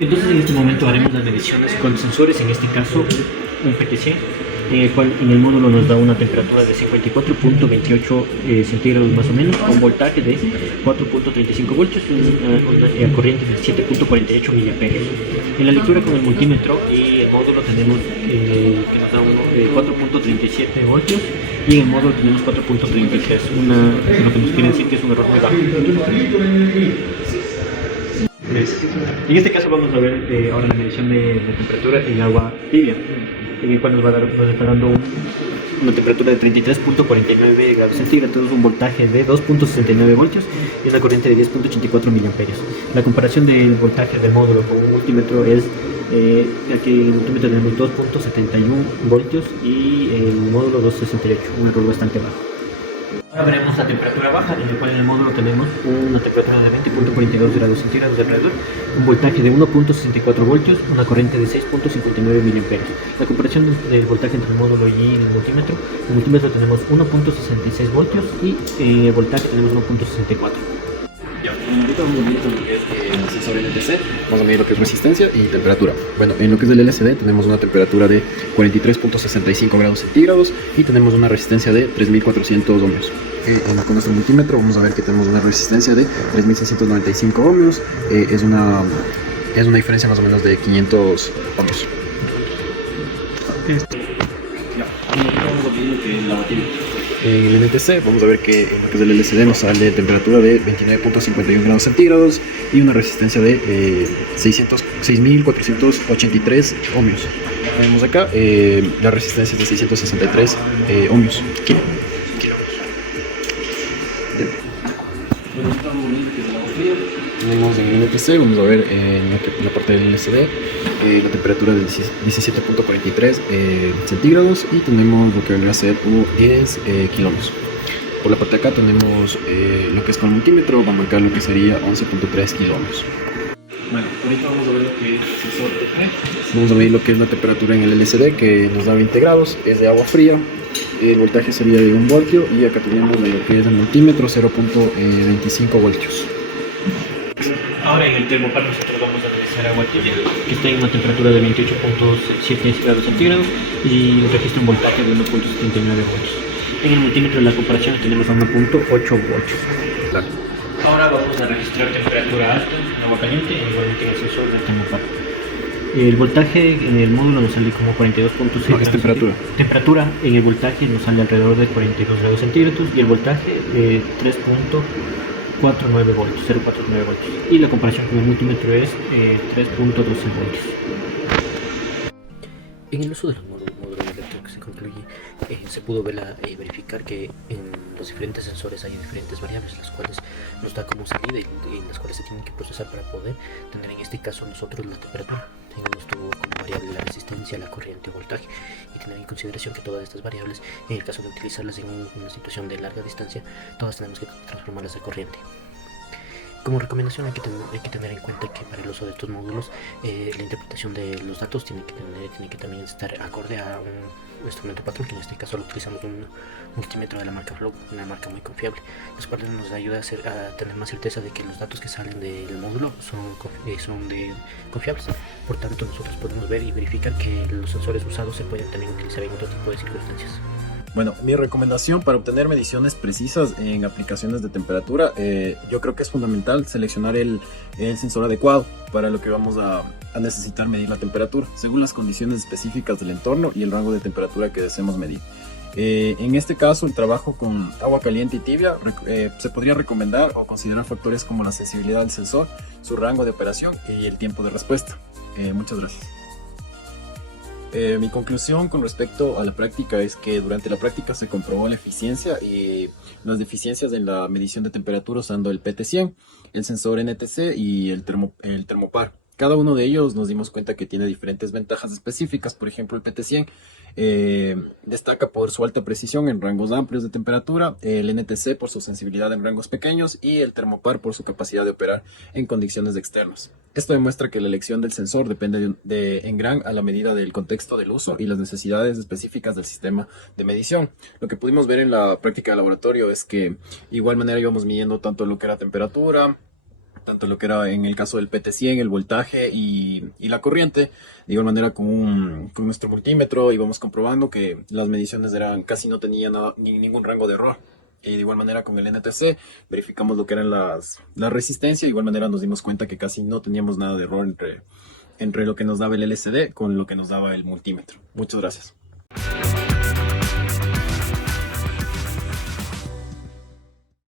Entonces en este momento haremos las mediciones con sensores, en este caso un PTC, el cual en el módulo nos da una temperatura de 54.28 centígrados más o menos, un voltaje de 4.35 voltios y una corriente de 7.48 miliamperios. En la lectura con el multímetro y el módulo tenemos que nos da 4.37 voltios y en el módulo tenemos 4.33, lo que nos quiere decir que es un error muy bajo. En este caso vamos a ver ahora la medición de temperatura en agua tibia, en el cual nos está dando una temperatura de 33.49 grados centígrados, un voltaje de 2.69 voltios y una corriente de 10.84 miliamperios. La comparación del voltaje del módulo con un multímetro es aquí en el multímetro tenemos 2.71 voltios y el módulo 2.68, un error bastante bajo. Ahora veremos la temperatura baja, en el cual en el módulo tenemos una temperatura de 20.42 grados centígrados de alrededor, un voltaje de 1.64 voltios, una corriente de 6.59 miliamperios. La comparación del voltaje entre el módulo y el multímetro, en el multímetro tenemos 1.66 voltios y el voltaje tenemos 1.64. Ya, ahorita vamos a medir lo que es el sensor NTC, vamos a medir lo que es resistencia y temperatura. Bueno, en lo que es el LCD tenemos una temperatura de 43.65 grados centígrados y tenemos una resistencia de 3400 ohmios. Con nuestro multímetro vamos a ver que tenemos una resistencia de 3695 ohmios, es una diferencia más o menos de 500 ohmios. Vamos a medir lo que es la batería. En el NTC vamos a ver que en lo que es el LCD nos sale temperatura de 29.51 grados centígrados y una resistencia de 6.483 ohmios. Vemos acá la resistencia es de 663 ohmios. Tenemos en el NTC, vamos a ver en la parte del LCD la temperatura de 17.43 centígrados y tenemos lo que vendría a ser 10 kilómetros. Por la parte de acá tenemos lo que es con el multímetro, va a marcar lo que sería 11.3 kilómetros. Bueno, ahorita vamos a ver lo que es el sensor TP. Vamos a medir lo que es la temperatura en el LCD, que nos da 20 grados, es de agua fría. El voltaje sería de 1 voltio y acá tenemos lo que es el multímetro 0.25 voltios. Ahora en el termopar nosotros vamos a analizar agua tibia, que está en una temperatura de 28.7 grados centígrados y registra un voltaje de 1.79 voltios. En el multímetro de la comparación tenemos a 1.8 voltios. Claro. Ahora vamos a registrar temperatura alta en agua caliente, igualmente en el sensor del termopar. El voltaje en el módulo nos sale como 42.6 grados. Temperatura. Temperatura en el voltaje nos sale alrededor de 42 grados centígrados y el voltaje de 3.49 voltios, 0.49 voltios. Y la comparación con el multímetro es 3.12 voltios. En el uso de los módulos eléctricos que se concluye, se pudo verificar que en los diferentes sensores hay diferentes variables, las cuales nos da como salida y las cuales se tienen que procesar para poder tener en este caso nosotros la temperatura. En uno estuvo como variable la resistencia, la corriente o voltaje, y tener en consideración que todas estas variables, en el caso de utilizarlas en una situación de larga distancia, todas tenemos que transformarlas a corriente. Como recomendación hay que tener en cuenta que para el uso de estos módulos la interpretación de los datos tiene que también estar acorde a un instrumento patrón, que en este caso lo utilizamos un multímetro de la marca Flow, una marca muy confiable, los cuales nos ayuda a tener más certeza de que los datos que salen del módulo son confiables. Por tanto, nosotros podemos ver y verificar que los sensores usados se pueden también utilizar en otro tipo de circunstancias. Bueno, mi recomendación para obtener mediciones precisas en aplicaciones de temperatura, yo creo que es fundamental seleccionar el sensor adecuado para lo que vamos a necesitar medir la temperatura, según las condiciones específicas del entorno y el rango de temperatura que deseemos medir. En este caso, el trabajo con agua caliente y tibia se podría recomendar o considerar factores como la sensibilidad del sensor, su rango de operación y el tiempo de respuesta. Muchas gracias. Mi conclusión con respecto a la práctica es que durante la práctica se comprobó la eficiencia y las deficiencias en la medición de temperatura usando el PT100, el sensor NTC y el termopar. Cada uno de ellos nos dimos cuenta que tiene diferentes ventajas específicas. Por ejemplo, el PT100 destaca por su alta precisión en rangos amplios de temperatura, el NTC por su sensibilidad en rangos pequeños y el termopar por su capacidad de operar en condiciones externas. Esto demuestra que la elección del sensor depende en gran a la medida del contexto del uso y las necesidades específicas del sistema de medición. Lo que pudimos ver en la práctica de laboratorio es que de igual manera íbamos midiendo tanto lo que era temperatura, tanto lo que era en el caso del PT100, el voltaje y la corriente. De igual manera con nuestro multímetro íbamos comprobando que las mediciones eran casi no tenían ningún rango de error. Y de igual manera con el NTC verificamos lo que eran las resistencias. De igual manera nos dimos cuenta que casi no teníamos nada de error entre lo que nos daba el LCD con lo que nos daba el multímetro. Muchas gracias.